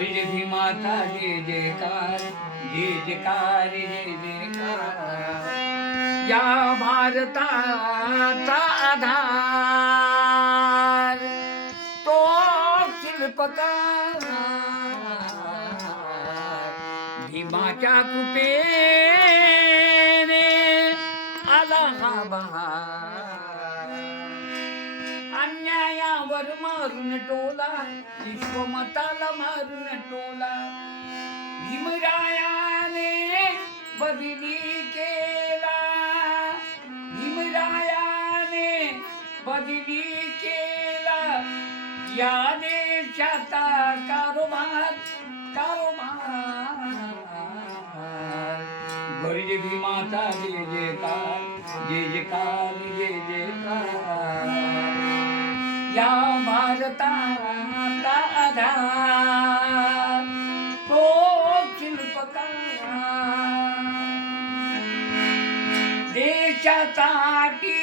गरज भीमाता जे जयकार जे जयकार जे जयकार. या भारताचा आधार तो शिल्पकार. भीमाच्या कृपेने आला हा बहार. वर मारून टोला विश्वमताला मारून टोला. भीमरायाने बदली केला. भीमरायाने बदली केला. या देशाचा कारोबार कारोबार. गरज भीमाचा जे जयकार जय जे जे जयकार या भारताचा आधार. हो, तो शिल्पकार देशासाठी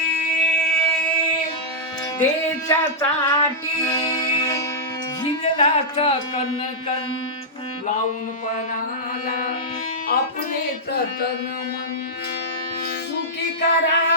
देशासाठी झिजलाच कन कन लावून पणाला आपले तन मन. सुखी करा.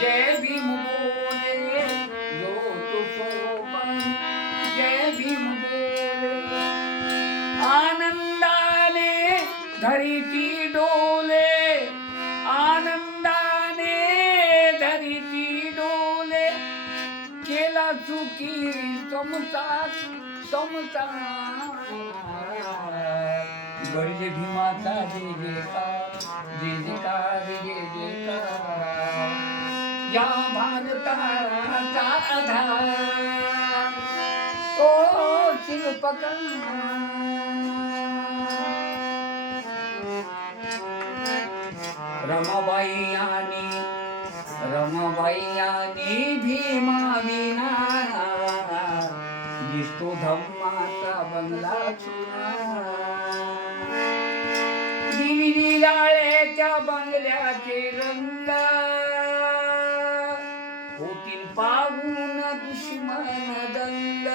जय भीम बोले जो तो सोपन जय भीम बोले आनंदाने धरिती डोले आनंदाने धरिती डोले. केला चुकी समसार समसार गरज भीमाचा जय जे जे जयकार जे जयकार या भारताचा आधार. तो शिल्पकार रमाबाई आणि रमाबाई आणि भीमा दिसतो धम्माचा बंगला चुना. दिली लाळे त्या बंगल्याचे रंग. होतील पाहून दुश्मन दंग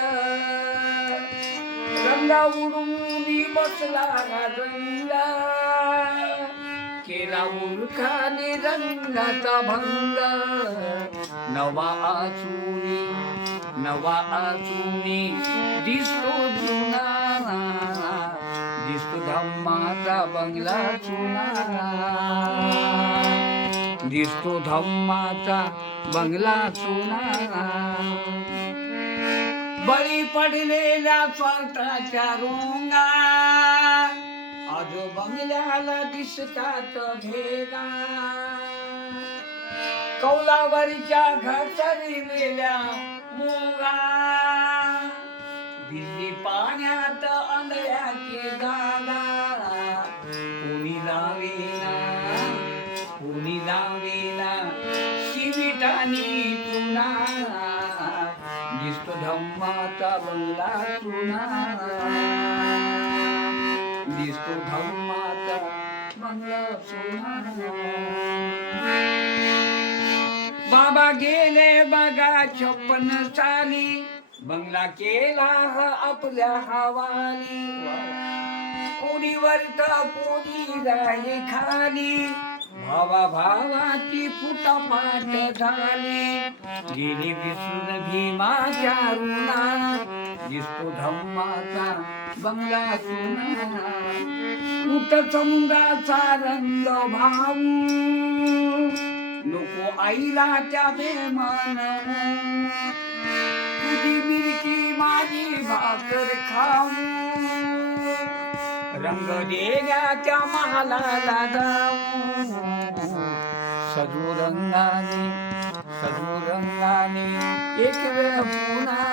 रंगा उडून बसला रंग केला उलखाने रंगाचा भंग. नवा आचुनी नवा आचुनी दिसतो जुना. दिसतो धम्माचा बंगला चुना दिसतो धम्माचा बंगला चुना बळी पडलेल्या स्वार्थाच्या रोंगा. आज बंगल्याला दिसतात भेगा. कौलावरीच्या घसरलेल्या मुगा. दिल्ली पाण्यात आंधळ्याची जागा. कोणी लावेना लावेला शिविटानी चुना दिसतो धम्माचा बंगला चुना दिसतो धम्माचा बंगला चुना बाबा गेले बघा छप्पन साली. बंगला केला हा आपल्या हवाली. कोणी वरत कोणी राही खाली. भावा भावाची फुटापाट झाली. गेली विसरून भीमाच्या रुणा दिसतो धम्माचा बंगला सुना कुट समुद्राचा रंग भाऊ? नको आईला त्या बेमान. तुझी मिरची माझी भाकर खाऊ? रंग देण्याच्या महालाला दादा सजू रंगाने सजू एक वेळ पुन्हा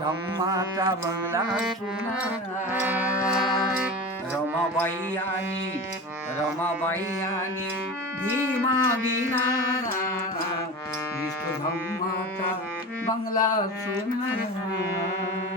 धम्माचा बंगला सुना रमाबाई आणि रमाबाई आणि भीमा विना धम्माचा बंगला सुनारा.